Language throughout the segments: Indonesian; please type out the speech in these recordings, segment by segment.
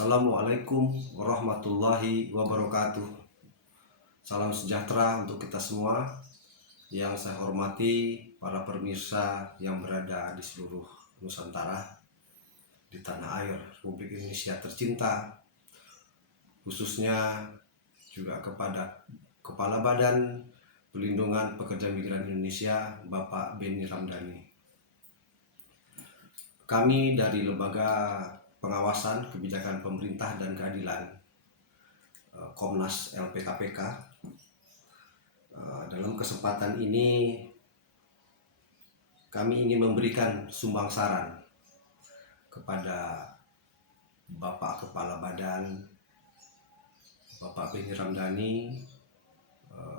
Assalamualaikum warahmatullahi wabarakatuh. Salam sejahtera untuk kita semua. Yang saya hormati para pemirsa yang berada di seluruh Nusantara, di tanah air Republik Indonesia tercinta, khususnya juga kepada Kepala Badan Perlindungan Pekerja Migran Indonesia, Bapak Benny Ramdhani. Kami dari Lembaga Pengawasan Kebijakan Pemerintah dan Keadilan, Komnas LPKPK, dalam kesempatan ini kami ingin memberikan sumbang saran kepada Bapak Kepala Badan, Bapak Benny Ramdhani,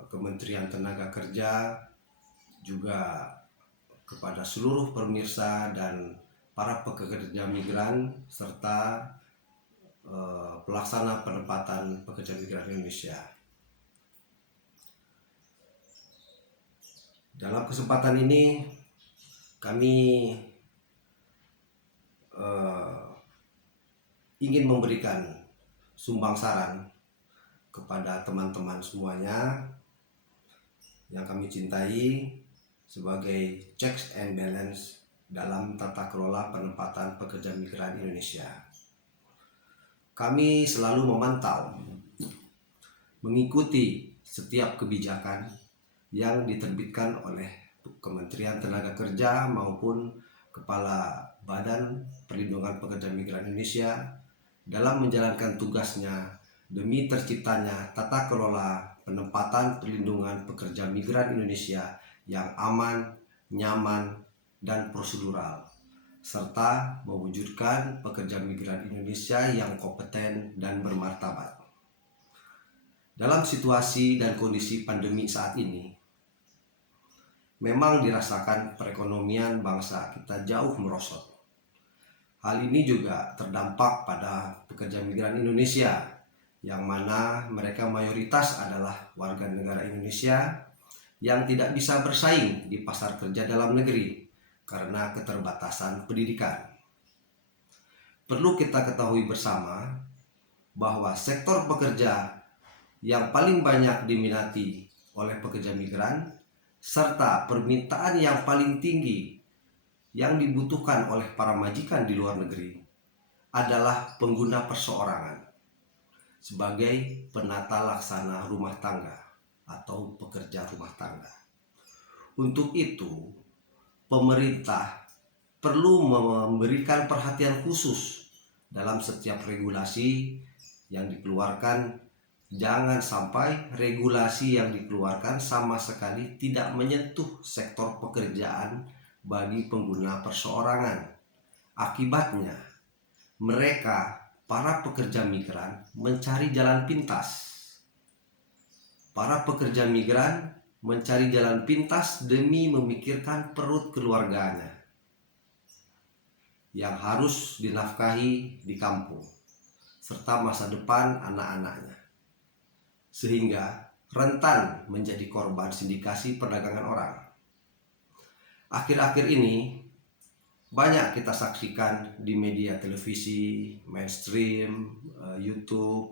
Kementerian Tenaga Kerja, juga kepada seluruh pemirsa dan para pekerja migran serta pelaksana penempatan pekerja migran Indonesia. Dalam kesempatan ini kami ingin memberikan sumbang saran kepada teman-teman semuanya yang kami cintai sebagai checks and balance dalam tata kelola penempatan pekerja migran Indonesia. Kami selalu memantau, mengikuti setiap kebijakan yang diterbitkan oleh Kementerian Tenaga Kerja maupun Kepala Badan Perlindungan Pekerja Migran Indonesia dalam menjalankan tugasnya demi terciptanya tata kelola penempatan perlindungan pekerja migran Indonesia yang aman, nyaman, dan prosedural, serta mewujudkan pekerja migran Indonesia yang kompeten dan bermartabat. Dalam situasi dan kondisi pandemi saat ini, memang dirasakan perekonomian bangsa kita jauh merosot. Hal ini juga terdampak pada pekerja migran Indonesia, yang mana mereka mayoritas adalah warga negara Indonesia yang tidak bisa bersaing di pasar kerja dalam negeri karena keterbatasan pendidikan. Perlu kita ketahui bersama bahwa sektor pekerja yang paling banyak diminati oleh pekerja migran serta permintaan yang paling tinggi yang dibutuhkan oleh para majikan di luar negeri adalah pengguna perseorangan sebagai penata laksana rumah tangga atau pekerja rumah tangga. Untuk itu, pemerintah perlu memberikan perhatian khusus dalam setiap regulasi yang dikeluarkan. Jangan sampai regulasi yang dikeluarkan sama sekali tidak menyentuh sektor pekerjaan bagi pengguna perseorangan. Akibatnya, mereka, para pekerja migran, mencari jalan pintas. Para pekerja migran mencari jalan pintas demi memikirkan perut keluarganya yang harus dinafkahi di kampung, serta masa depan anak-anaknya, sehingga rentan menjadi korban sindikasi perdagangan orang. Akhir-akhir ini banyak kita saksikan di media televisi, mainstream, YouTube,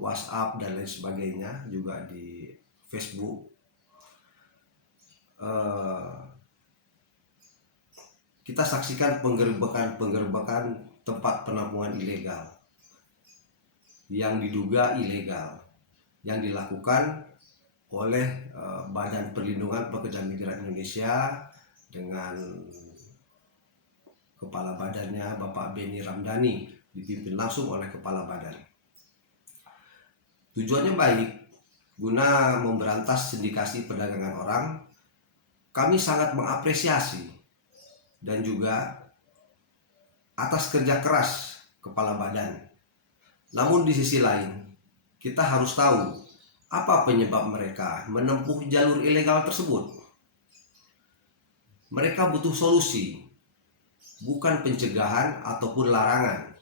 WhatsApp, dan lain sebagainya, juga di Facebook. Kita saksikan penggerbekan tempat penampungan ilegal yang diduga ilegal yang dilakukan oleh Badan Perlindungan Pekerja Migran Indonesia dengan Kepala Badannya Bapak Benny Ramdhani, dipimpin langsung oleh Kepala Badan. Tujuannya baik, guna memberantas sindikasi perdagangan orang. Kami sangat mengapresiasi dan juga atas kerja keras Kepala Badan. Namun di sisi lain, kita harus tahu apa penyebab mereka menempuh jalur ilegal tersebut. Mereka butuh solusi, bukan pencegahan ataupun larangan,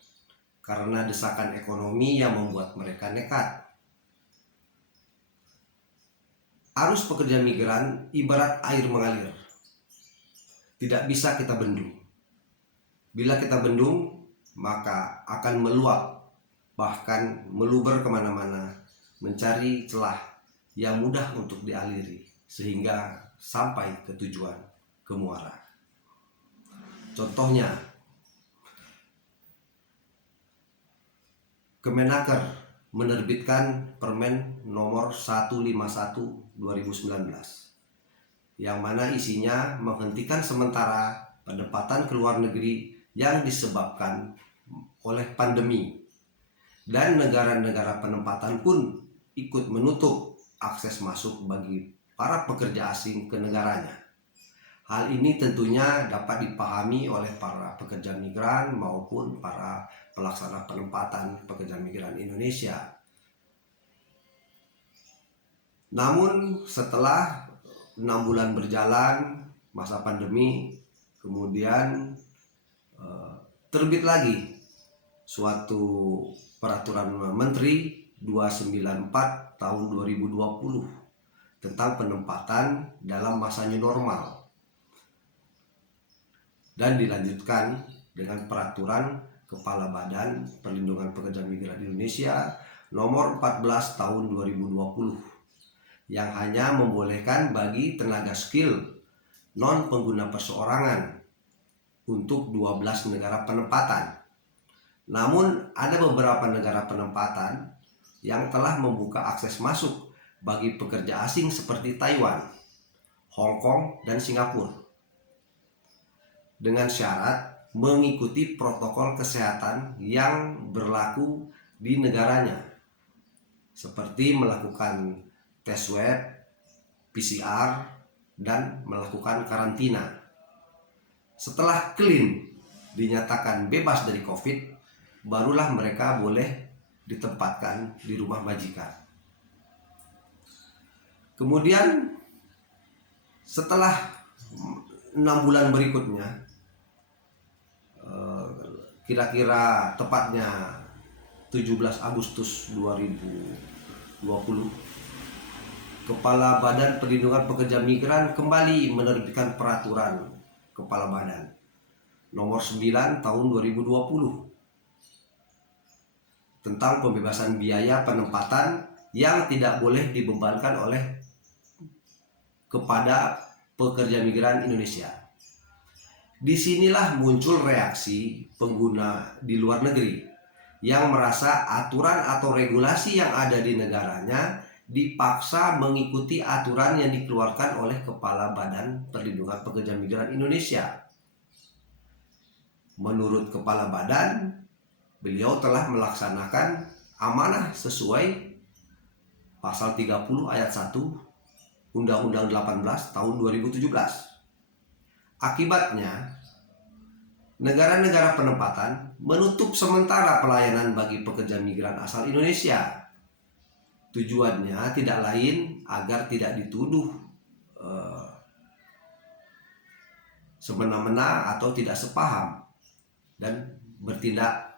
karena desakan ekonomi yang membuat mereka nekat. Arus pekerja migran ibarat air mengalir, tidak bisa kita bendung. Bila kita bendung, maka akan meluap, bahkan meluber kemana-mana, mencari celah yang mudah untuk dialiri, sehingga sampai ke tujuan, ke muara. Contohnya, Kemenaker menerbitkan Permen nomor 151/2019 yang mana isinya menghentikan sementara pendapatan ke luar negeri yang disebabkan oleh pandemi, dan negara-negara penempatan pun ikut menutup akses masuk bagi para pekerja asing ke negaranya. Hal ini tentunya dapat dipahami oleh para pekerja migran maupun para pelaksana penempatan pekerja migran Indonesia. Namun setelah 6 bulan berjalan masa pandemi, kemudian terbit lagi suatu peraturan Menteri 294 tahun 2020 tentang penempatan dalam masa new normal, dan dilanjutkan dengan peraturan Kepala Badan Perlindungan Pekerja Migran Indonesia nomor 14 tahun 2020 yang hanya membolehkan bagi tenaga skill non pengguna perseorangan untuk 12 negara penempatan. Namun ada beberapa negara penempatan yang telah membuka akses masuk bagi pekerja asing seperti Taiwan, Hong Kong, dan Singapura, dengan syarat mengikuti protokol kesehatan yang berlaku di negaranya, seperti melakukan tes swab, PCR, dan melakukan karantina. Setelah clean, dinyatakan bebas dari COVID, barulah mereka boleh ditempatkan di rumah majikan. Kemudian setelah 6 bulan berikutnya, kira-kira tepatnya 17 Agustus 2020, Kepala Badan Perlindungan Pekerja Migran kembali menerbitkan peraturan Kepala Badan nomor 9 tahun 2020 tentang pembebasan biaya penempatan yang tidak boleh dibebankan kepada pekerja migran Indonesia. Disinilah muncul reaksi pengguna di luar negeri yang merasa aturan atau regulasi yang ada di negaranya dipaksa mengikuti aturan yang dikeluarkan oleh Kepala Badan Perlindungan Pekerja Migran Indonesia. Menurut Kepala Badan, beliau telah melaksanakan amanah sesuai pasal 30 ayat 1 Undang-Undang 18 tahun 2017. Akibatnya, negara-negara penempatan menutup sementara pelayanan bagi pekerja migran asal Indonesia. Tujuannya tidak lain agar tidak dituduh semena-mena atau tidak sepaham dan bertindak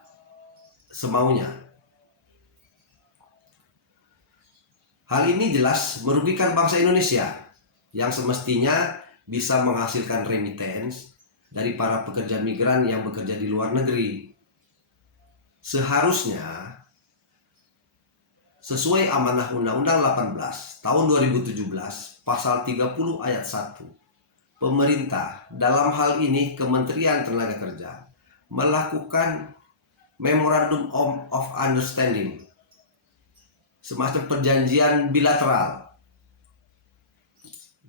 semaunya. Hal ini jelas merugikan bangsa Indonesia yang semestinya bisa menghasilkan remittance dari para pekerja migran yang bekerja di luar negeri. Seharusnya sesuai amanah Undang-Undang 18 tahun 2017 pasal 30 ayat 1, pemerintah, dalam hal ini Kementerian Tenaga Kerja, melakukan Memorandum of Understanding, semacam perjanjian bilateral,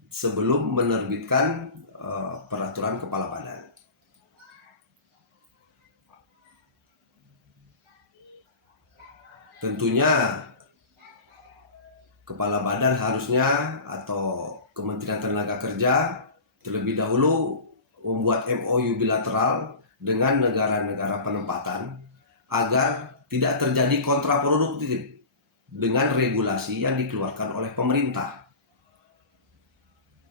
sebelum menerbitkan peraturan Kepala Badan. Tentunya Kepala Badan harusnya atau Kementerian Tenaga Kerja terlebih dahulu membuat MOU bilateral dengan negara-negara penempatan agar tidak terjadi kontraproduktif dengan regulasi yang dikeluarkan oleh pemerintah.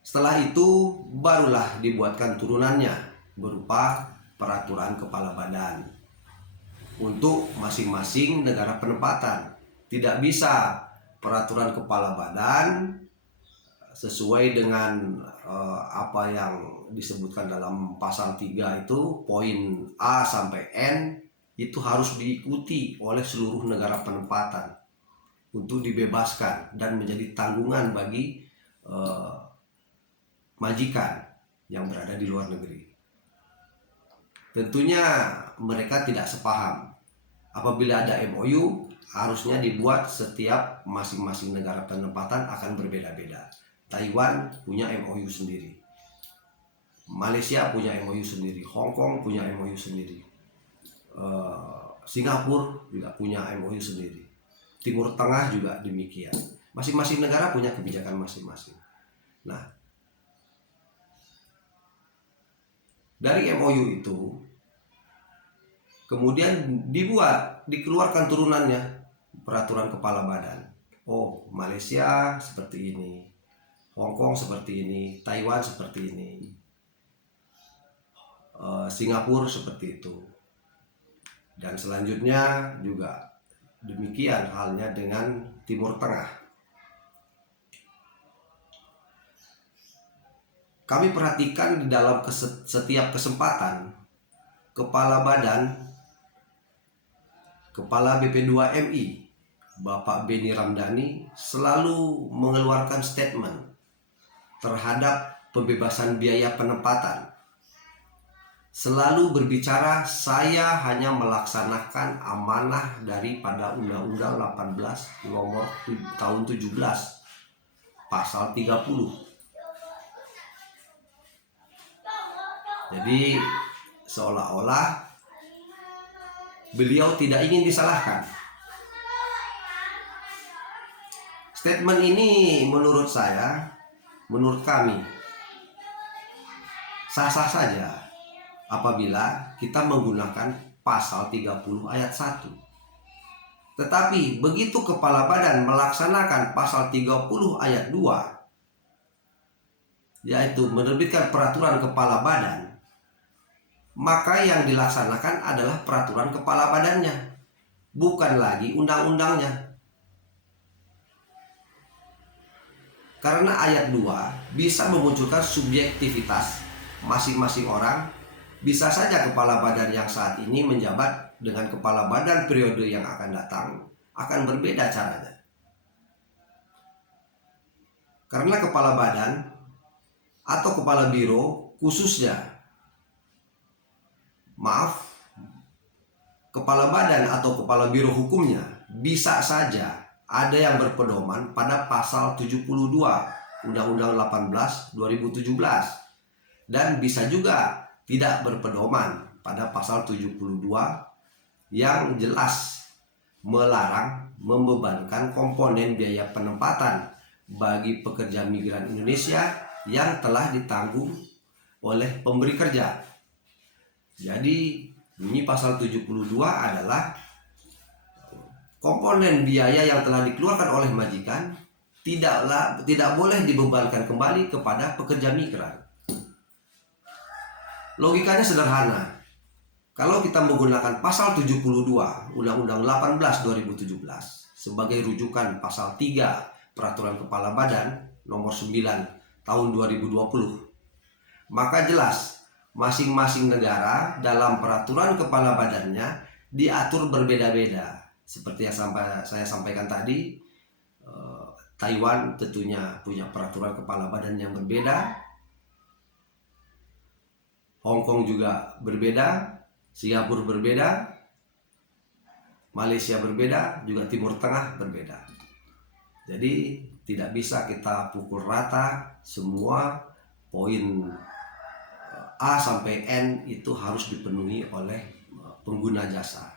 Setelah itu barulah dibuatkan turunannya berupa peraturan Kepala Badan untuk masing-masing negara penempatan. Tidak bisa peraturan Kepala Badan sesuai dengan apa yang disebutkan dalam pasal 3 itu poin A sampai N, itu harus diikuti oleh seluruh negara penempatan untuk dibebaskan dan menjadi tanggungan bagi majikan yang berada di luar negeri. Tentunya mereka tidak sepaham. Apabila ada MOU, harusnya dibuat setiap masing-masing negara penempatan akan berbeda-beda. Taiwan punya MOU sendiri, Malaysia punya MOU sendiri, Hong Kong punya MOU sendiri, Singapura juga punya MOU sendiri, Timur Tengah juga demikian. Masing-masing negara punya kebijakan masing-masing. Nah, dari MOU itu kemudian dikeluarkan turunannya, peraturan kepala badan. Oh, Malaysia seperti ini, Hong Kong seperti ini, Taiwan seperti ini, Singapura seperti itu. Dan selanjutnya juga demikian halnya dengan Timur Tengah. Kami perhatikan di dalam setiap kesempatan Kepala Badan, Kepala BP2MI, Bapak Beni Ramdhani selalu mengeluarkan statement terhadap pembebasan biaya penempatan. Selalu berbicara, saya hanya melaksanakan amanah daripada Undang-Undang 18 nomor tahun 17 pasal 30. Jadi seolah-olah beliau tidak ingin disalahkan. Statement ini menurut kami sah-sah saja apabila kita menggunakan pasal 30 ayat 1. Tetapi begitu kepala badan melaksanakan pasal 30 ayat 2, yaitu menerbitkan peraturan kepala badan, maka yang dilaksanakan adalah peraturan kepala badannya, bukan lagi undang-undangnya. Karena ayat 2 bisa memunculkan subjektivitas masing-masing orang. Bisa saja kepala badan yang saat ini menjabat dengan kepala badan periode yang akan datang akan berbeda caranya. Karena kepala badan atau kepala biro khususnya, kepala badan atau kepala biro hukumnya bisa saja ada yang berpedoman pada pasal 72 Undang-Undang 18 2017 dan bisa juga tidak berpedoman pada pasal 72 yang jelas melarang membebankan komponen biaya penempatan bagi pekerja migran Indonesia yang telah ditanggung oleh pemberi kerja. Jadi bunyi pasal 72 adalah komponen biaya yang telah dikeluarkan oleh majikan tidak boleh dibebankan kembali kepada pekerja migran. Logikanya sederhana. Kalau kita menggunakan pasal 72 Undang-Undang 18 2017 sebagai rujukan pasal 3 Peraturan Kepala Badan nomor 9 tahun 2020, maka jelas masing-masing negara dalam peraturan kepala badannya diatur berbeda-beda. Seperti yang saya sampaikan tadi, Taiwan tentunya punya peraturan kepala badan yang berbeda, Hong Kong juga berbeda, Singapura berbeda, Malaysia berbeda, juga Timur Tengah berbeda. Jadi tidak bisa kita pukul rata semua poin A sampai N itu harus dipenuhi oleh pengguna jasa.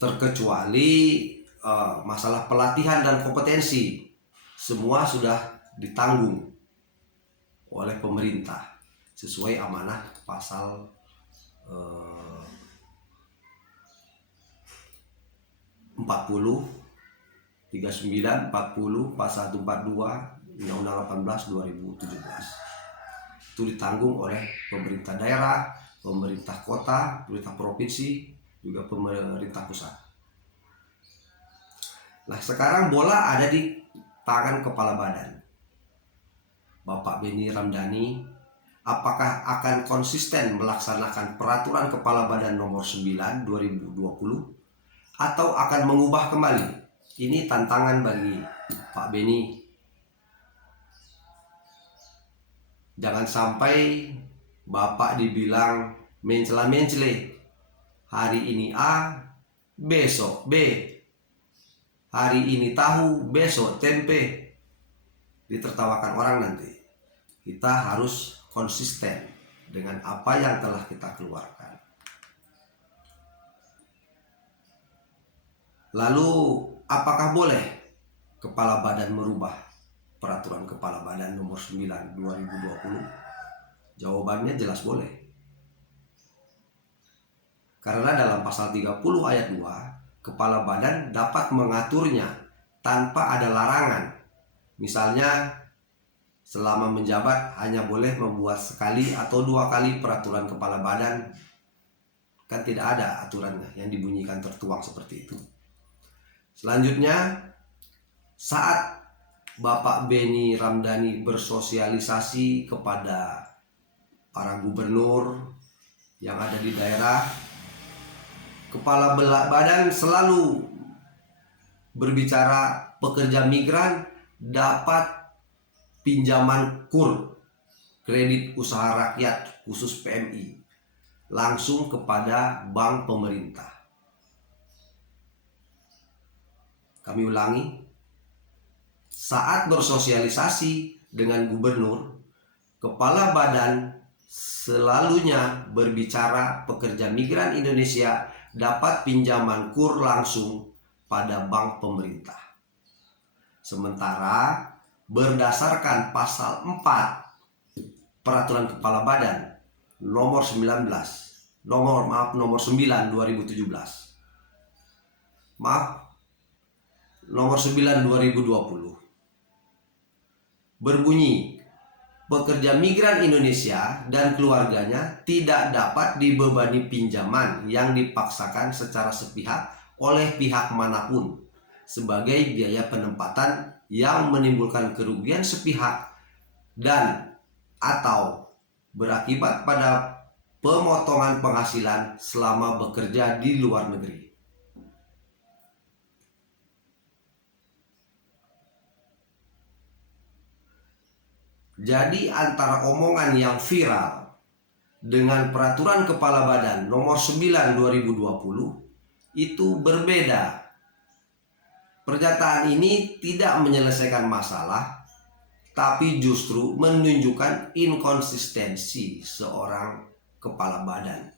Terkecuali masalah pelatihan dan kompetensi, semua sudah ditanggung oleh pemerintah sesuai amanah pasal 40, 39, 40, pasal 142 Undang-Undang 18 2017. Itu ditanggung oleh pemerintah daerah, pemerintah kota, pemerintah provinsi, juga pemerintah pusat. Nah, sekarang bola ada di tangan kepala badan. Bapak Benny Ramdhani apakah akan konsisten melaksanakan peraturan Kepala Badan nomor 9 2020 atau akan mengubah kembali? Ini tantangan bagi Pak Benny. Jangan sampai Bapak dibilang mencela-mencele. Hari ini A, besok B. Hari ini tahu, besok tempe. Ditertawakan orang nanti. Kita harus konsisten dengan apa yang telah kita keluarkan. Lalu, apakah boleh Kepala Badan merubah peraturan Kepala Badan nomor 9 2020? Jawabannya jelas boleh. Karena dalam pasal 30 ayat 2, Kepala Badan dapat mengaturnya tanpa ada larangan. Misalnya, selama menjabat hanya boleh membuat sekali atau 2 kali peraturan Kepala Badan. Kan tidak ada aturannya yang dibunyikan tertuang seperti itu. Selanjutnya, saat Bapak Benny Ramdhani bersosialisasi kepada para gubernur yang ada di daerah, Kepala Badan selalu berbicara pekerja migran dapat pinjaman KUR, kredit usaha rakyat khusus PMI, langsung kepada bank pemerintah. Kami ulangi, saat bersosialisasi dengan gubernur, Kepala Badan selalunya berbicara pekerja migran Indonesia dapat pinjaman KUR langsung pada bank pemerintah. Sementara berdasarkan pasal 4 Peraturan Kepala Badan nomor 9 2017. Nomor 9 2020 berbunyi, pekerja migran Indonesia dan keluarganya tidak dapat dibebani pinjaman yang dipaksakan secara sepihak oleh pihak manapun sebagai biaya penempatan yang menimbulkan kerugian sepihak dan atau berakibat pada pemotongan penghasilan selama bekerja di luar negeri. Jadi antara omongan yang viral dengan peraturan Kepala Badan nomor 9 2020 itu berbeda. Pernyataan ini tidak menyelesaikan masalah, tapi justru menunjukkan inkonsistensi seorang Kepala Badan.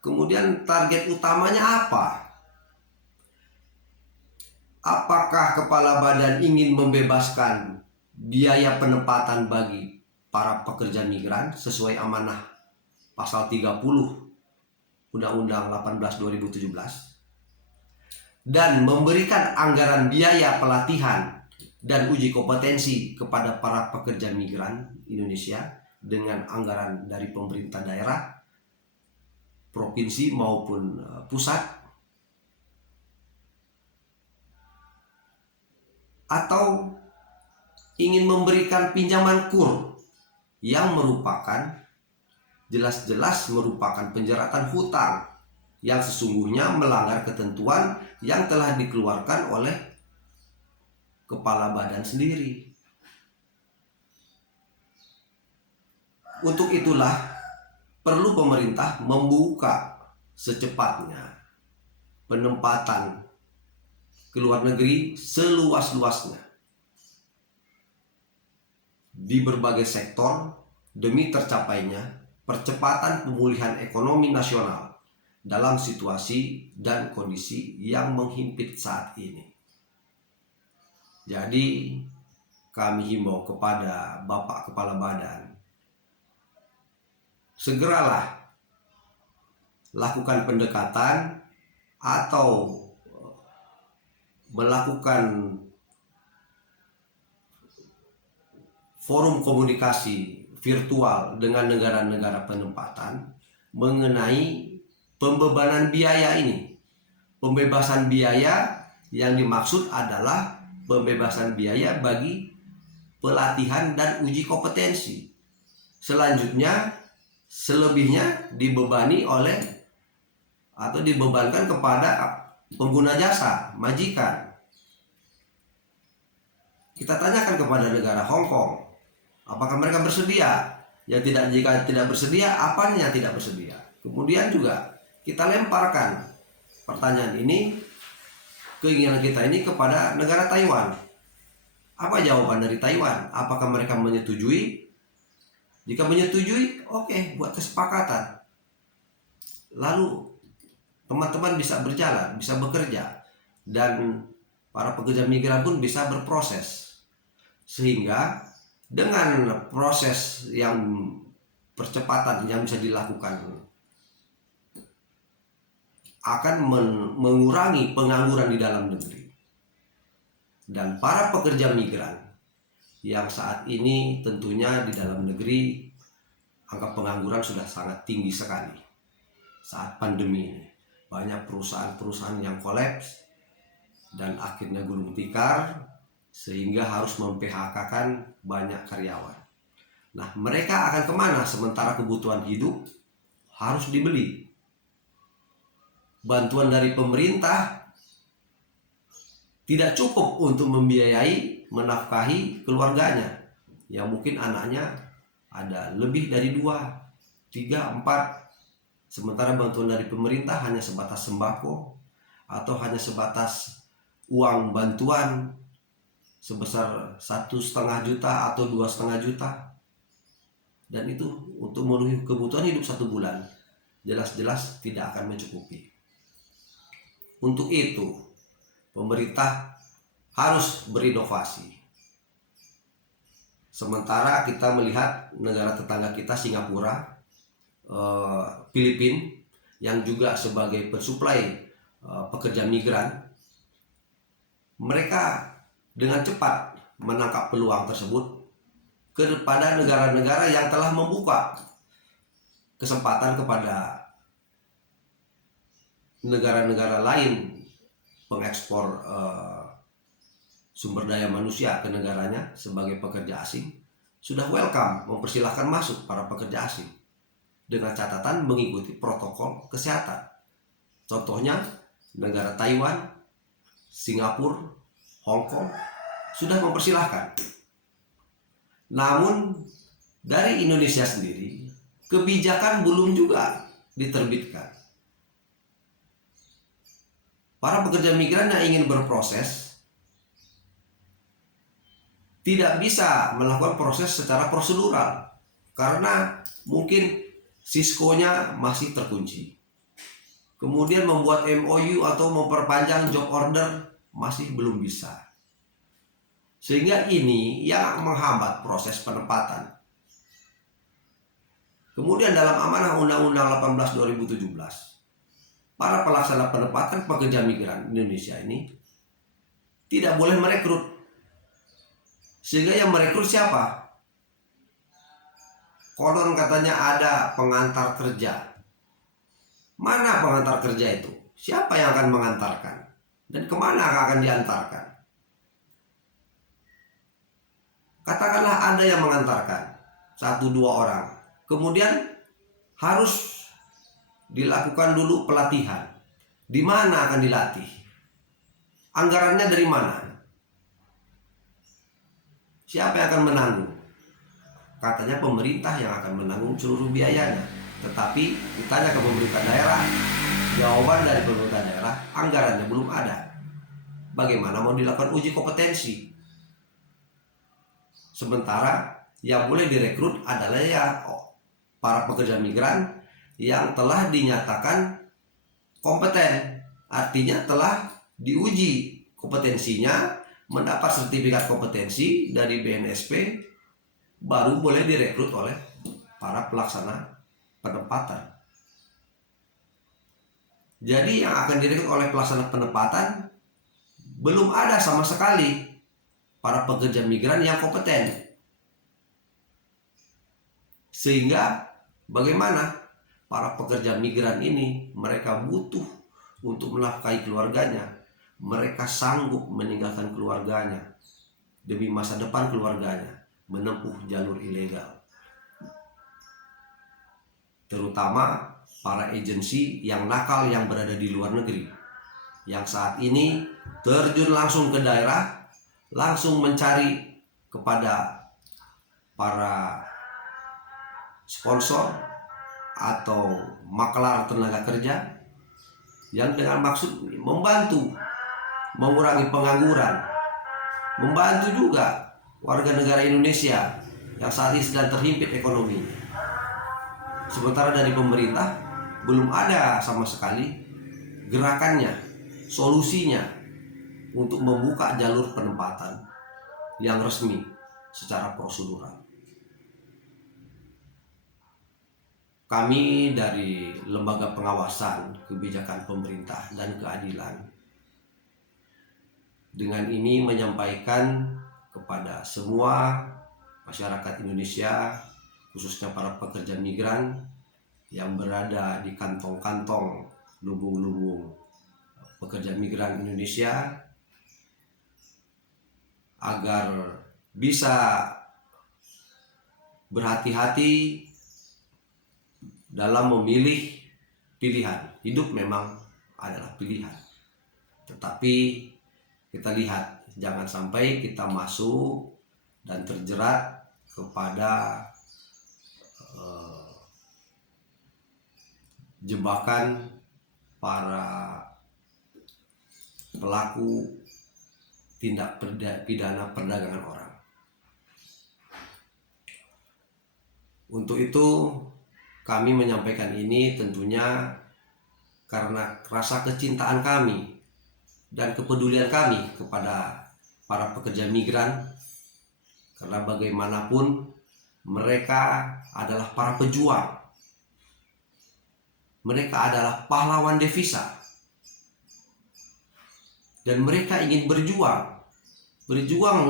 Kemudian target utamanya apa? Apakah Kepala Badan ingin membebaskan biaya penempatan bagi para pekerja migran sesuai amanah pasal 30 Undang-Undang 18 2017 dan memberikan anggaran biaya pelatihan dan uji kompetensi kepada para pekerja migran Indonesia dengan anggaran dari pemerintah daerah, provinsi maupun pusat? Atau ingin memberikan pinjaman KUR yang merupakan jelas-jelas merupakan penjeratan hutang yang sesungguhnya melanggar ketentuan yang telah dikeluarkan oleh Kepala Badan sendiri. Untuk itulah perlu pemerintah membuka secepatnya penempatan ke luar negeri seluas-luasnya di berbagai sektor demi tercapainya percepatan pemulihan ekonomi nasional dalam situasi dan kondisi yang menghimpit saat ini. Jadi kami himbau kepada Bapak Kepala Badan, segeralah lakukan pendekatan atau melakukan forum komunikasi virtual dengan negara-negara penempatan mengenai pembebanan biaya ini. Pembebasan biaya yang dimaksud adalah pembebasan biaya bagi pelatihan dan uji kompetensi. Selanjutnya, selebihnya dibebani oleh atau dibebankan kepada pengguna jasa, majikan. Kita tanyakan kepada negara Hong Kong, apakah mereka bersedia? Ya tidak, jika tidak bersedia, apanya yang tidak bersedia? Kemudian juga kita lemparkan pertanyaan ini, keinginan kita ini kepada negara Taiwan. Apa jawaban dari Taiwan? Apakah mereka menyetujui? Jika menyetujui, oke, buat kesepakatan. Lalu teman-teman bisa berjalan, bisa bekerja, dan para pekerja migran pun bisa berproses. Sehingga dengan proses yang percepatan yang bisa dilakukan akan mengurangi pengangguran di dalam negeri. Dan para pekerja migran yang saat ini tentunya di dalam negeri angka pengangguran sudah sangat tinggi sekali saat pandemi ini. Banyak perusahaan-perusahaan yang kolaps dan akhirnya gulung tikar sehingga harus mem-PHK-kan banyak karyawan. Nah, mereka akan kemana sementara kebutuhan hidup harus dibeli? Bantuan dari pemerintah tidak cukup untuk membiayai, menafkahi keluarganya. Yang mungkin anaknya ada lebih dari 2, 3, 4. Sementara bantuan dari pemerintah hanya sebatas sembako atau hanya sebatas uang bantuan sebesar 1,5 juta atau 2,5 juta. Dan itu untuk memenuhi kebutuhan hidup 1 bulan. Jelas-jelas tidak akan mencukupi. Untuk itu, pemerintah harus berinovasi. Sementara kita melihat negara tetangga kita Singapura, Filipina yang juga sebagai pensuplai pekerja migran, mereka dengan cepat menangkap peluang tersebut kepada negara-negara yang telah membuka kesempatan kepada negara-negara lain pengekspor sumber daya manusia ke negaranya sebagai pekerja asing. Sudah welcome, mempersilahkan masuk para pekerja asing dengan catatan mengikuti protokol kesehatan. Contohnya negara Taiwan, Singapura, Hong Kong sudah mempersilahkan. Namun dari Indonesia sendiri kebijakan belum juga diterbitkan. Para pekerja migran yang ingin berproses tidak bisa melakukan proses secara prosedural karena mungkin Cisco-nya masih terkunci. Kemudian membuat MOU atau memperpanjang job order masih belum bisa. Sehingga ini yang menghambat proses penempatan. Kemudian dalam amanah Undang-Undang 18 2017, para pelaksana penempatan pekerja migran Indonesia ini tidak boleh merekrut. Sehingga yang merekrut siapa? Konon katanya ada pengantar kerja. Mana pengantar kerja itu? Siapa yang akan mengantarkan? Dan kemana akan diantarkan? Katakanlah ada yang mengantarkan 1-2 orang. Kemudian harus dilakukan dulu pelatihan. Di mana akan dilatih? Anggarannya dari mana? Siapa yang akan menanggung? Katanya pemerintah yang akan menanggung seluruh biayanya. Tetapi ditanya ke pemerintah daerah, jawaban dari pemerintah daerah, anggarannya belum ada. Bagaimana mau dilakukan uji kompetensi? Sementara yang boleh direkrut adalah ya para pekerja migran yang telah dinyatakan kompeten, artinya telah diuji kompetensinya, mendapat sertifikat kompetensi dari BNSP, baru boleh direkrut oleh para pelaksana penempatan. Jadi yang akan direkrut oleh pelaksana penempatan belum ada sama sekali para pekerja migran yang kompeten. Sehingga bagaimana para pekerja migran ini mereka butuh untuk menafkahi keluarganya, mereka sanggup meninggalkan keluarganya demi masa depan keluarganya menempuh jalur ilegal. Terutama para agensi yang nakal yang berada di luar negeri, yang saat ini terjun langsung ke daerah, langsung mencari kepada para sponsor atau maklar tenaga kerja yang dengan maksud membantu mengurangi pengangguran, membantu juga warga negara Indonesia yang saat ini sedang terhimpit ekonomi. Sementara dari pemerintah belum ada sama sekali gerakannya, solusinya untuk membuka jalur penempatan yang resmi secara prosedural. Kami dari Lembaga Pengawasan Kebijakan Pemerintah dan Keadilan dengan ini menyampaikan kepada semua masyarakat Indonesia, khususnya para pekerja migran yang berada di kantong-kantong lumbung-lumbung pekerja migran Indonesia, agar bisa berhati-hati dalam memilih pilihan. Hidup memang adalah pilihan, tetapi kita lihat jangan sampai kita masuk dan terjerat kepada jebakan para pelaku tindak pidana perdagangan orang. Untuk itu kami menyampaikan ini tentunya karena rasa kecintaan kami dan kepedulian kami kepada para pekerja migran, karena bagaimanapun mereka adalah para pejuang, mereka adalah pahlawan devisa, dan mereka ingin berjuang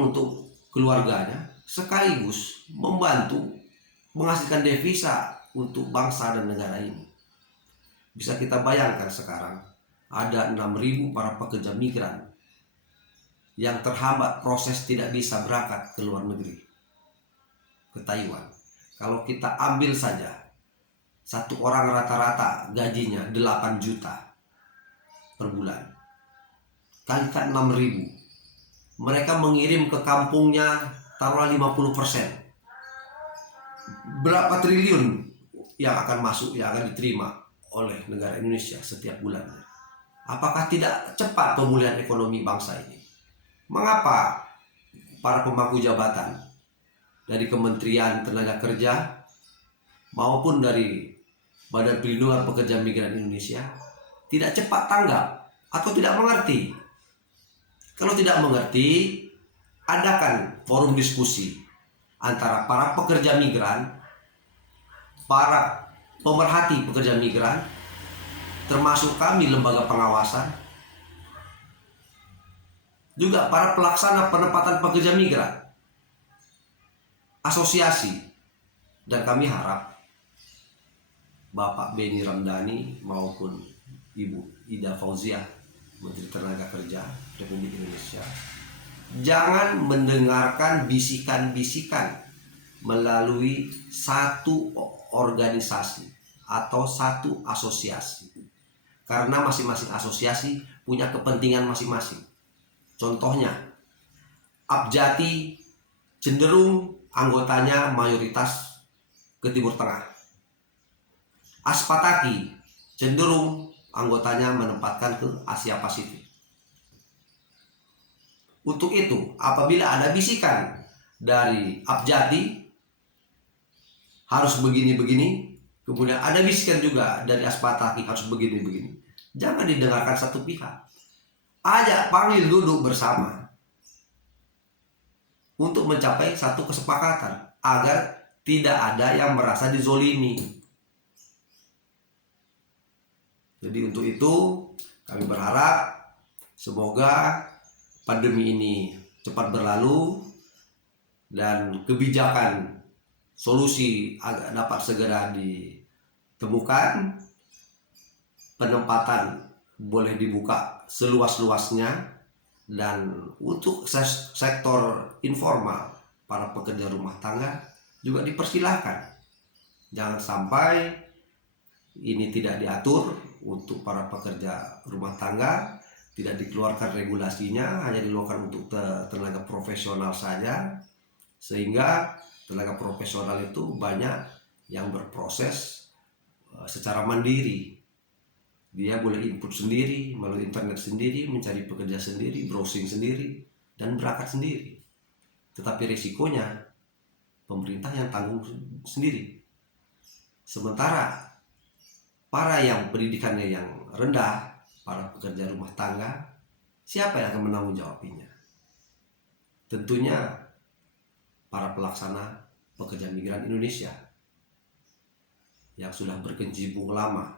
untuk keluarganya sekaligus membantu menghasilkan devisa untuk bangsa dan negara ini. Bisa kita bayangkan sekarang ada 6.000 para pekerja migran yang terhambat proses tidak bisa berangkat ke luar negeri, ke Taiwan. Kalau kita ambil saja satu orang rata-rata gajinya 8 juta per bulan, kalikan 6.000, mereka mengirim ke kampungnya taruhlah 50%. Berapa triliun yang akan masuk, yang akan diterima oleh negara Indonesia setiap bulannya? Apakah tidak cepat pemulihan ekonomi bangsa ini? Mengapa para pemangku jabatan dari Kementerian Tenaga Kerja maupun dari Badan Perlindungan Pekerja Migran Indonesia tidak cepat tanggap atau tidak mengerti? Kalau tidak mengerti, adakan forum diskusi antara para pekerja migran, para pemerhati pekerja migran, termasuk kami lembaga pengawasan, juga para pelaksana penempatan pekerja migran, asosiasi, dan kami harap Bapak Beni Ramdhani maupun Ibu Ida Fauziah, Menteri Tenaga Kerja Republik Indonesia, jangan mendengarkan bisikan-bisikan melalui satu organisasi atau satu asosiasi, karena masing-masing asosiasi punya kepentingan masing-masing. Contohnya, Abjati cenderung anggotanya mayoritas ke Timur Tengah, Aspataki cenderung anggotanya menempatkan ke Asia Pasifik. Untuk itu, apabila ada bisikan dari Abjati harus begini-begini, kemudian ada bisikan juga dari Aspataki harus begini-begini, jangan didengarkan satu pihak. Ajak, panggil, duduk bersama untuk mencapai satu kesepakatan agar tidak ada yang merasa dizolimi. Jadi untuk itu kami berharap semoga pandemi ini cepat berlalu dan kebijakan solusi agar dapat segera ditemukan, penempatan boleh dibuka seluas-luasnya, dan untuk sektor informal, para pekerja rumah tangga juga dipersilahkan. Jangan sampai ini tidak diatur untuk para pekerja rumah tangga, tidak dikeluarkan regulasinya, hanya dikeluarkan untuk tenaga profesional saja, sehingga tenaga profesional itu banyak yang berproses secara mandiri. Dia boleh input sendiri, melalui internet sendiri, mencari pekerja sendiri, browsing sendiri, dan berangkat sendiri. Tetapi risikonya pemerintah yang tanggung sendiri. Sementara para yang pendidikannya yang rendah, para pekerja rumah tangga, siapa yang akan menanggung jawabnya? Tentunya para pelaksana pekerja migran Indonesia yang sudah berkecimpung lama.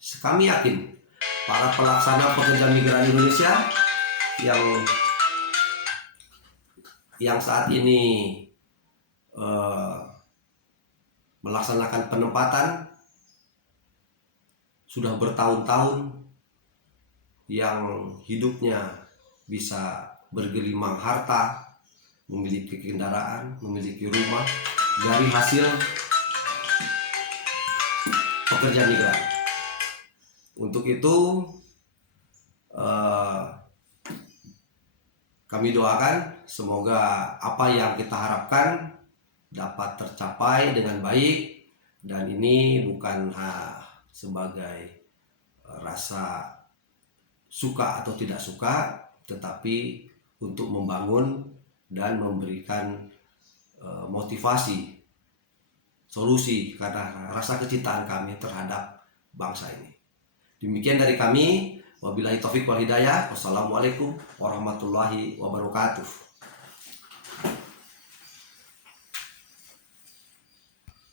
Kami yakin para pelaksana pekerja migran Indonesia yang saat ini melaksanakan penempatan sudah bertahun-tahun, yang hidupnya bisa bergelimang harta, memiliki kendaraan, memiliki rumah dari hasil pekerja migran. Untuk itu kami doakan semoga apa yang kita harapkan dapat tercapai dengan baik, dan ini bukan sebagai rasa suka atau tidak suka, tetapi untuk membangun dan memberikan motivasi, solusi karena rasa kecintaan kami terhadap bangsa ini. Demikian dari kami. Wabillahi taufiq wal hidayah. Wassalamualaikum warahmatullahi wabarakatuh.